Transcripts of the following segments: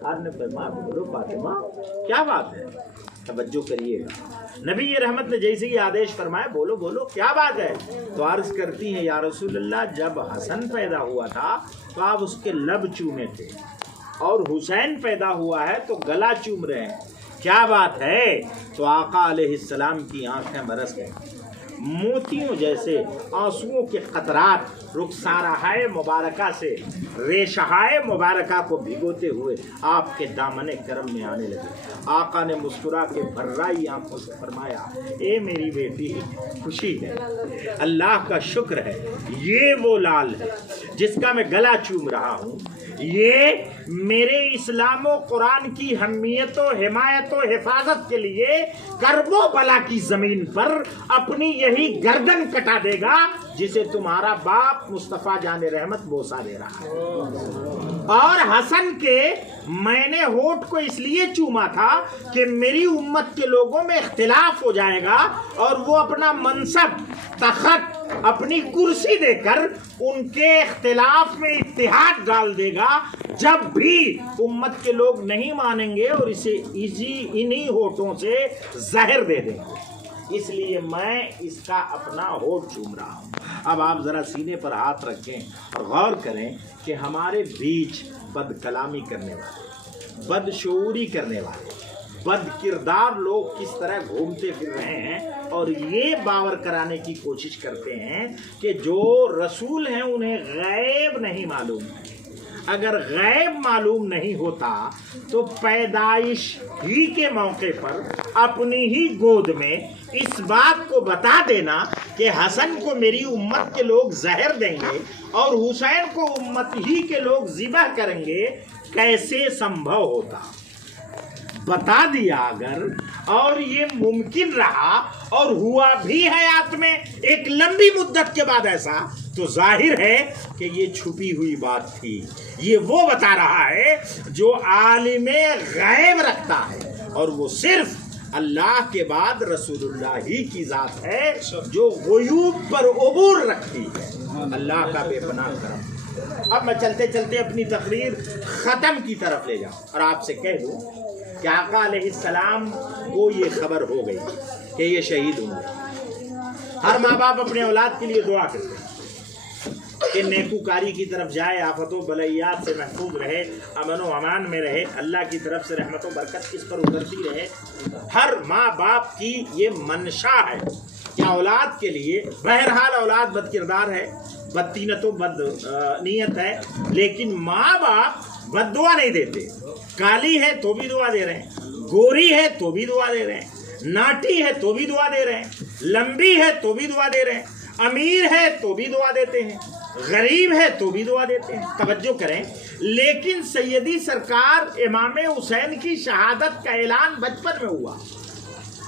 سرکار نے فرمایا بولو فاطمہ کیا بات ہے؟ توجہ کریے گا، نبی رحمت نے جیسے ہی آدیش فرمایا بولو بولو کیا بات ہے، تو عرض کرتی ہیں یا رسول اللہ جب حسن پیدا ہوا تھا تو آپ اس کے لب چومے تھے، اور حسین پیدا ہوا ہے تو گلا چوم رہے ہیں، کیا بات ہے؟ تو آقا علیہ السلام کی آنکھیں برس گئیں، موتیوں جیسے آنسوؤں کے قطرات رخسارہائے مبارکہ سے ریشہائے مبارکہ کو بھگوتے ہوئے آپ کے دامن کرم میں آنے لگے۔ آقا نے مسکرا کے بھرائی آنکھوں سے فرمایا اے میری بیٹی خوشی ہے، اللہ کا شکر ہے، یہ وہ لال ہے جس کا میں گلا چوم رہا ہوں، یہ میرے اسلام و قرآن کی حمیت و حمایت و حفاظت کے لیے کرب و بلا کی زمین پر اپنی یہی گردن کٹا دے گا جسے تمہارا باپ مصطفیٰ جان رحمت بوسہ دے رہا ہے۔ اور حسن کے میں نے ہونٹ کو اس لیے چوما تھا کہ میری امت کے لوگوں میں اختلاف ہو جائے گا اور وہ اپنا منصب، تخت، اپنی کرسی دے کر ان کے اختلاف میں اتحاد ڈال دے گا جب بھی امت کے لوگ نہیں مانیں گے اور اسے انہی ہونٹوں سے زہر دے دیں گے، اس لیے میں اس کا اپنا ہونٹ چوم رہا ہوں۔ اب آپ ذرا سینے پر ہاتھ رکھیں اور غور کریں کہ ہمارے بیچ بد کلامی کرنے والے، بد شعوری کرنے والے، بد کردار لوگ کس طرح گھومتے پھر رہے ہیں اور یہ باور کرانے کی کوشش کرتے ہیں کہ جو رسول ہیں انہیں غیب نہیں معلوم ہے۔ اگر غیب معلوم نہیں ہوتا تو پیدائش ہی کے موقع پر اپنی ہی گود میں اس بات کو بتا دینا کہ حسن کو میری امت کے لوگ زہر دیں گے اور حسین کو امت ہی کے لوگ ذبح کریں گے کیسے سمبھو ہوتا؟ بتا دیا اگر اور یہ ممکن رہا اور ہوا بھی حیات میں ایک لمبی مدت کے بعد ایسا، تو ظاہر ہے کہ یہ چھپی ہوئی بات تھی۔ یہ وہ بتا رہا ہے جو عالم غیب رکھتا ہے، اور وہ صرف اللہ کے بعد رسول اللہ ہی کی ذات ہے جو غیوب پر عبور رکھتی ہے۔ اللہ کا بے پناہ کرم۔ اب میں چلتے چلتے اپنی تقریر ختم کی طرف لے جاؤں اور آپ سے کہہ دوں کہ آقا علیہ السلام کو یہ خبر ہو گئی کہ یہ شہید ہوں گے۔ ہر ماں باپ اپنے اولاد کے لیے دعا کرتے ہیں کہ نیکوکاری کی طرف جائے، آفت و بلیات سے محفوظ رہے، امن و امان میں رہے، اللہ کی طرف سے رحمت و برکت اس پر اترتی رہے۔ ہر ماں باپ کی یہ منشا ہے کہ اولاد کے لیے، بہرحال اولاد بد کردار ہے، بد تینت و بد نیت ہے، لیکن ماں باپ بد دعا نہیں دیتے۔ کالی ہے تو بھی دعا دے رہے ہیں، گوری ہے تو بھی دعا دے رہے ہیں، ناٹی ہے تو بھی دعا دے رہے ہیں، لمبی ہے تو بھی دعا دے رہے ہیں، امیر ہے تو بھی دعا دیتے ہیں، غریب ہے تو بھی دعا دیتے ہیں۔ توجہ کریں، لیکن سیدی سرکار امام حسین کی شہادت کا اعلان بچپن میں ہوا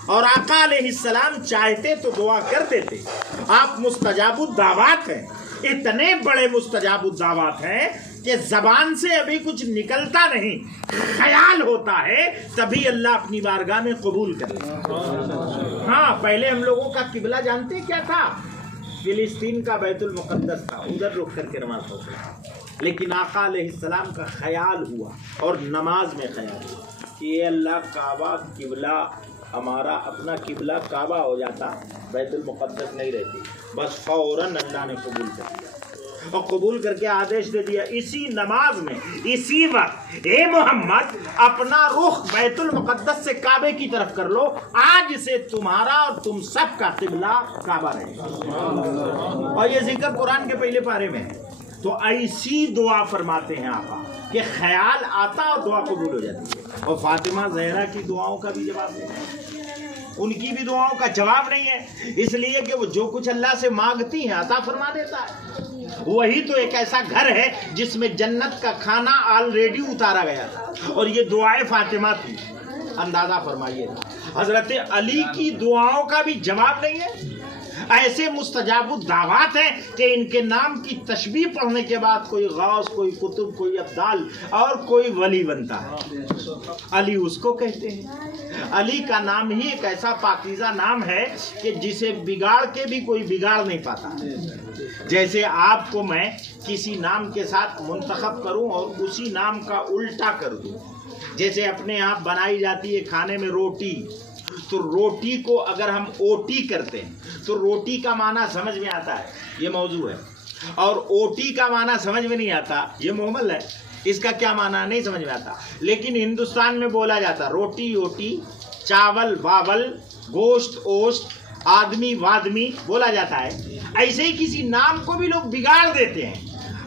اور آقا علیہ السلام چاہتے تو دعا کر دیتے۔ آپ مستجاب الدعوات ہیں، اتنے بڑے مستجاب الدعوات ہیں کہ زبان سے ابھی کچھ نکلتا نہیں، خیال ہوتا ہے تبھی اللہ اپنی بارگاہ میں قبول کرے۔ ہاں، پہلے ہم لوگوں کا قبلہ جانتے کیا تھا؟ فلسطین کا بیت المقدس تھا، ادھر رک کر کے نماز پڑھتے، لیکن آقا علیہ السلام کا خیال ہوا اور نماز میں خیال ہوا کہ یہ اللہ کعبہ قبلہ، ہمارا اپنا قبلہ کعبہ ہو جاتا، بیت المقدس نہیں رہتی، بس فوراً اللہ نے قبول کر دیا اور قبول کر کے آدیش دے دیا اسی نماز میں، اسی وقت، اے محمد اپنا رخ بیت المقدس سے کعبے کی طرف کر لو، آج سے تمہارا اور تم سب کا قبلہ کعبہ رہے گا۔ اور یہ ذکر قرآن کے پہلے پارے میں ہے۔ تو ایسی دعا فرماتے ہیں آقا کہ خیال آتا اور دعا قبول ہو جاتی ہے۔ اور فاطمہ زہرا کی دعاؤں کا بھی جواب نہیں ہے، ان کی بھی دعاؤں کا جواب نہیں ہے، اس لیے کہ وہ جو کچھ اللہ سے مانگتی ہیں عطا فرما دیتا ہے۔ وہی تو ایک ایسا گھر ہے جس میں جنت کا کھانا آلریڈی اتارا گیا تھا، اور یہ دعائیں فاطمہ تھی۔ اندازہ فرمائیے، حضرت علی کی دعاؤں کا بھی جواب نہیں ہے۔ ایسے مستجاب الدعوات ہیں کہ ان کے نام کی تشبیہ پڑھنے کے بعد کوئی غوث، کوئی قطب، کوئی ابدال اور کوئی ولی بنتا ہے۔ علی اس کو کہتے ہیں۔ علی کا نام ہی ایک ایسا پاکیزہ نام ہے کہ جسے بگاڑ کے بھی کوئی بگاڑ نہیں پاتا۔ جیسے آپ کو میں کسی نام کے ساتھ منتخب کروں اور اسی نام کا الٹا کر دوں، جیسے اپنے یہاں بنائی جاتی ہے کھانے میں روٹی، تو روٹی کو اگر ہم اوٹی کرتے ہیں تو روٹی کا معنی سمجھ میں آتا ہے، یہ موضوع ہے، اور اوٹی کا معنی سمجھ میں نہیں آتا، یہ محمل ہے، اس کا کیا معنی نہیں سمجھ میں آتا۔ لیکن ہندوستان میں بولا جاتا روٹی اوٹی، چاول باول، گوشت اوشت، آدمی وادمی بولا جاتا ہے۔ ایسے ہی کسی نام کو بھی لوگ بگاڑ دیتے ہیں۔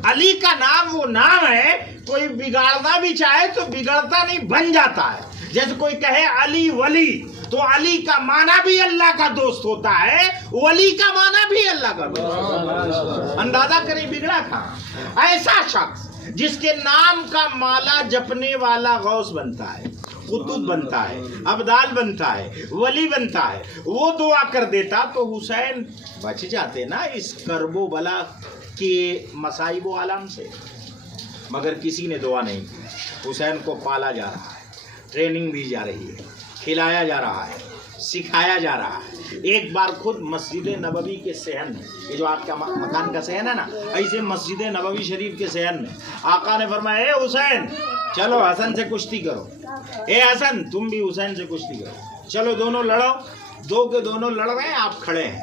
علی کا نام وہ نام ہے، کوئی بگاڑنا بھی چاہے تو بگڑتا نہیں، بن جاتا ہے۔ جیسے کوئی کہے علی ولی، تو علی کا معنی بھی اللہ کا دوست ہوتا ہے، ولی کا معنی بھی اللہ کا دوست۔ اندازہ کریں بگڑا کہاں۔ ایسا شخص جس کے نام کا مالا جپنے والا غوث بنتا ہے، قطب بنتا ہے، ابدال بنتا ہے، ولی بنتا ہے، وہ دعا کر دیتا تو حسین بچ جاتے نا اس کرب و بلا کے مصائب و عالم سے۔ مگر کسی نے دعا نہیں کی۔ حسین کو پالا جا رہا ہے، ٹریننگ دی جا رہی ہے، کھلایا جا رہا ہے، سکھایا جا رہا ہے۔ ایک بار خود مسجد نبوی کے صحن میں، یہ جو آپ کا مکان کا صحن ہے نا، ایسے مسجد نبوی شریف کے صحن میں آقا نے فرمایا، اے حسین چلو حسن سے کشتی کرو، اے حسن تم بھی حسین سے کشتی کرو، چلو دونوں لڑو۔ دو کے دونوں لڑ رہے ہیں، آپ کھڑے ہیں،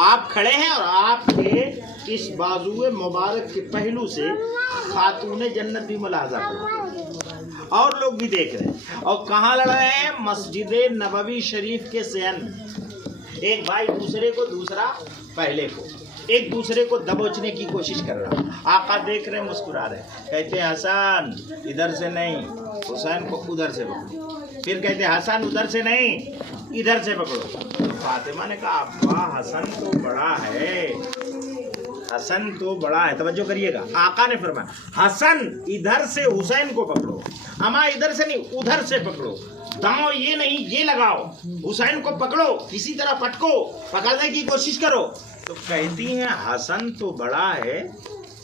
آپ کھڑے ہیں اور آپ کے اس بازو مبارک کے پہلو سے خاتون جنت بھی ملاحظہ کرو، اور لوگ بھی دیکھ رہے ہیں۔ اور کہاں لڑ رہے ہیں؟ مسجد نبوی شریف کے صحن میں۔ ایک بھائی دوسرے کو، دوسرا پہلے کو، ایک دوسرے کو دبوچنے کی کوشش کر رہا۔ آقا دیکھ رہے، مسکرا رہے، کہتے ہیں حسن ادھر سے نہیں، حسین کو ادھر سے پکڑو۔ پھر کہتے ہیں حسن ادھر سے نہیں، ادھر سے پکڑو۔ فاطمہ نے کہا ابا حسن تو بڑا ہے، حسن تو بڑا ہے، توجہ کریے گا۔ آقا نے فرمایا حسن ادھر سے حسین کو پکڑو، اما ادھر سے نہیں ادھر سے پکڑو، داؤں یہ نہیں یہ لگاؤ، حسین کو پکڑو، کسی طرح پٹکو، پکڑنے کی کوشش کرو۔ تو کہتی ہیں حسن تو بڑا ہے،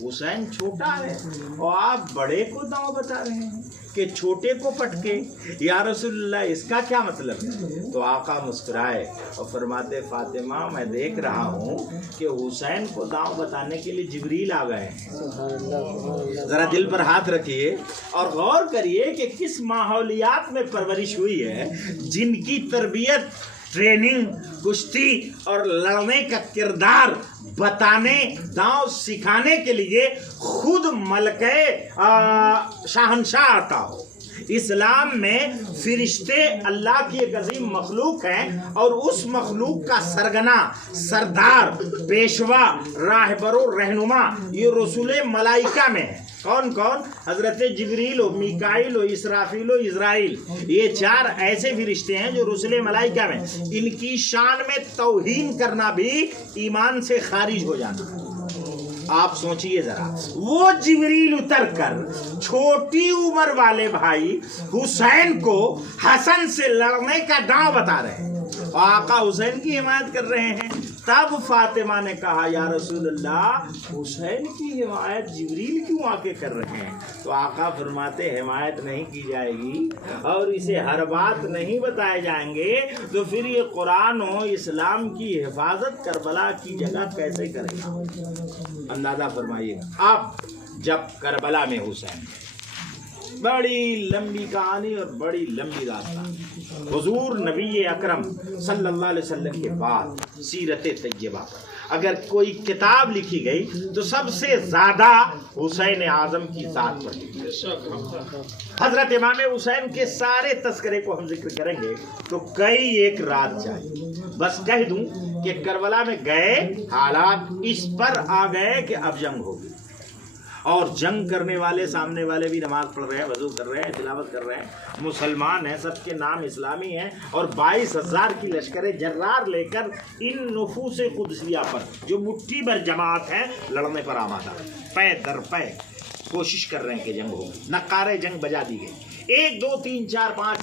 حسین چھوٹا ہے، اور آپ بڑے کو داؤں بتا رہے ہیں کہ چھوٹے کو پٹکے، یا رسول اللہ اس کا کیا مطلب ہے؟ تو آقا مسکرائے اور فرماتے فاطمہ میں دیکھ رہا ہوں کہ حسین کو داؤں بتانے کے لیے جبریل آ گئے ہیں۔ ذرا دل پر ہاتھ رکھیے اور غور کریے کہ کس ماحولیات میں پرورش ہوئی ہے، جن کی تربیت ٹریننگ، کشتی اور لڑنے کا کردار بتانے، داؤں سکھانے کے لیے خود ملکہ شاہنشاہ آتا ہو۔ اسلام میں فرشتے اللہ کی ایک عظیم مخلوق ہیں، اور اس مخلوق کا سرگنا، سردار، پیشوا، راہبر و رہنما یہ رسول ملائکہ میں ہے۔ کون کون؟ حضرت جبریل و میکائیل و اسرافیل و عزرائیل، یہ چار ایسے فرشتے ہیں جو رسل ملائکہ میں۔ ان کی شان میں توہین کرنا بھی ایمان سے خارج ہو جانا۔ آپ سوچئے ذرا، وہ جبریل اتر کر چھوٹی عمر والے بھائی حسین کو حسن سے لڑنے کا داؤں بتا رہے ہیں، اور آقا حسین کی حمایت کر رہے ہیں۔ تب فاطمہ نے کہا یا رسول اللہ حسین کی حمایت جبریل کیوں آ کے کر رہے ہیں؟ تو آقا فرماتے حمایت نہیں کی جائے گی اور اسے ہر بات نہیں بتائے جائیں گے تو پھر یہ قرآن و اسلام کی حفاظت کربلا کی جگہ کیسے کرے گا؟ اندازہ فرمائیے گا۔ اب جب کربلا میں حسین، بڑی لمبی کہانی اور بڑی لمبی داستان، حضور نبی اکرم صلی اللہ علیہ وسلم کے بعد سیرت طیبہ پر اگر کوئی کتاب لکھی گئی تو سب سے زیادہ حسین اعظم کی ذات پر لکھی گئی۔ حضرت امام حسین کے سارے تذکرے کو ہم ذکر کریں گے تو کئی ایک رات چاہیے۔ بس کہہ دوں کہ کربلا میں گئے، حالات اس پر آ گئے کہ اب جنگ ہوگی، اور جنگ کرنے والے سامنے والے بھی نماز پڑھ رہے ہیں، وضو کر رہے ہیں، تلاوت کر رہے ہیں، مسلمان ہیں، سب کے نام اسلامی ہیں، اور 22,000 کی لشکر جرار لے کر ان نفوس قدسیہ پر جو مٹھی بھر جماعت ہیں لڑنے پر آمادہ، پے در پے کوشش کر رہے ہیں کہ جنگ ہوگی۔ نقارے جنگ بجا دی گئی، 1 2 3 4 5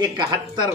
71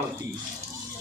38।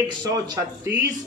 136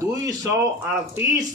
238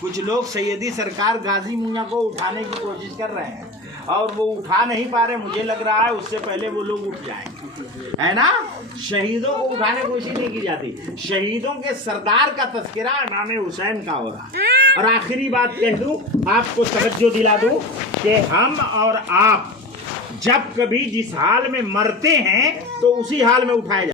کچھ لوگ سیدی سرکار غازی میاں کو اٹھانے کی کوشش کر رہے ہیں اور وہ اٹھا نہیں پا رہے. مجھے لگ رہا ہے اس سے پہلے وہ لوگ اٹھ جائیں, ہے نا. شہیدوں کو اٹھانے کی کوشش نہیں کی جاتی. شہیدوں کے سردار کا تذکرہ امام حسین کا ہو رہا. اور آخری بات کہہ دوں, آپ کو توجہ دلا دوں کہ ہم اور آپ جب کبھی جس حال میں مرتے ہیں تو اسی حال میں اٹھائے جاتے ہیں.